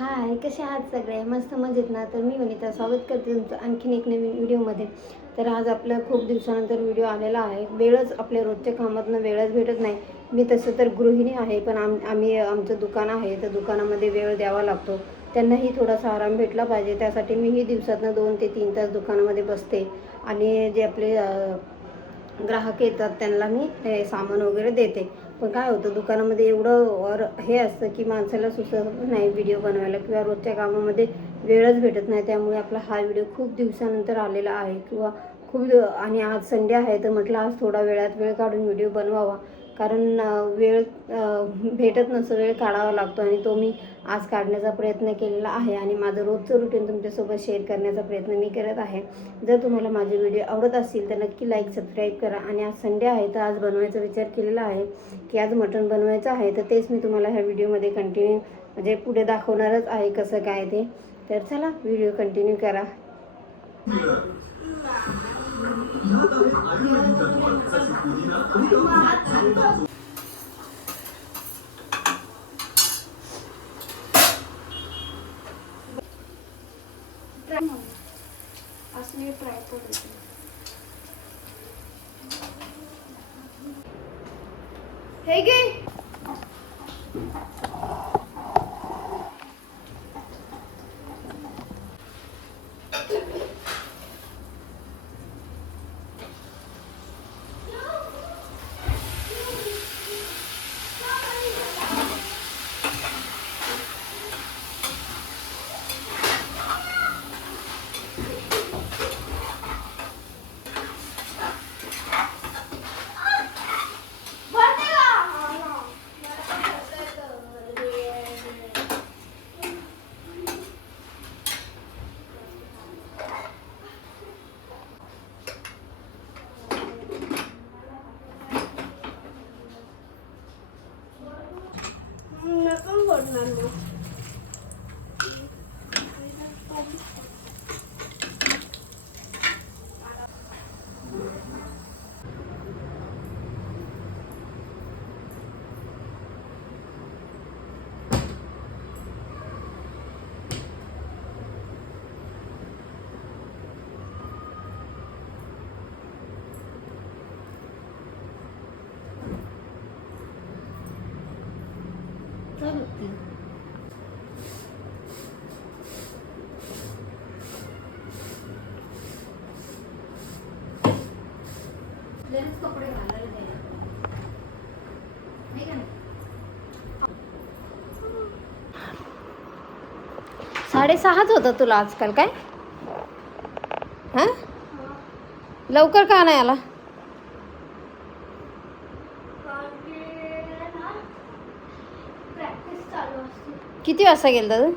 हाय, कसे आहात सगळे? मस्त मजेत ना? तर मी वनिता स्वागत करते तुमचं आणखीन एक नवीन व्हिडिओमध्ये. तर आज आपला खूप दिवसानंतर व्हिडिओ आलेला आहे. वेळच आपल्या रोजच्या कामातनं वेळच भेटत नाही. मी तसं तर गृहिणी आहे, पण आम्ही आमचं दुकान आहे, तर दुकानामध्ये वेळ द्यावा लागतो. त्यांनाही थोडासा आराम भेटला पाहिजे, त्यासाठी मीही दिवसातनं 2 ते 3 तास दुकानामध्ये बसते आणि जे आपले ग्राहक येतात त्यांना मी ते सामान वगैरे देते. पण काय होतं, दुकानामध्ये एवढं हे असतं की माणसाला सुचत नाही व्हिडिओ बनवायला किंवा रोजच्या कामामध्ये वेळच भेटत नाही. त्यामुळे आपला हा व्हिडिओ खूप दिवसानंतर आलेला आहे किंवा आणि आज संडे आहे, तर म्हटलं आज थोडा वेळ काढून व्हिडिओ बनवावा. कारण वेळ भेटत नसतो, वेळ काढावा लागतो आणि तो मी आज काढण्याचा प्रयत्न केलेला आहे आणि माझं रोजचं रुटीन तुमच्यासोबत शेअर करण्याचा प्रयत्न मी करत आहे. जर तुम्हाला माझे व्हिडिओ आवडत असतील तर नक्की लाईक सबस्क्राईब करा. आणि आज संडे आहे, तर आज बनवायचा विचार केलेला आहे की आज मटण बनवायचं आहे, तर तेच मी तुम्हाला ह्या व्हिडिओमध्ये कंटिन्यू म्हणजे पुढे दाखवणारच आहे कसं काय ते. तर चला व्हिडिओ कंटिन्यू करा. हे घे. कपडे घालायला द्यायला 6:30 होतं तुला आजकाल काय? हां, लवकर का नाही आला? किती वाजता गेलता तू?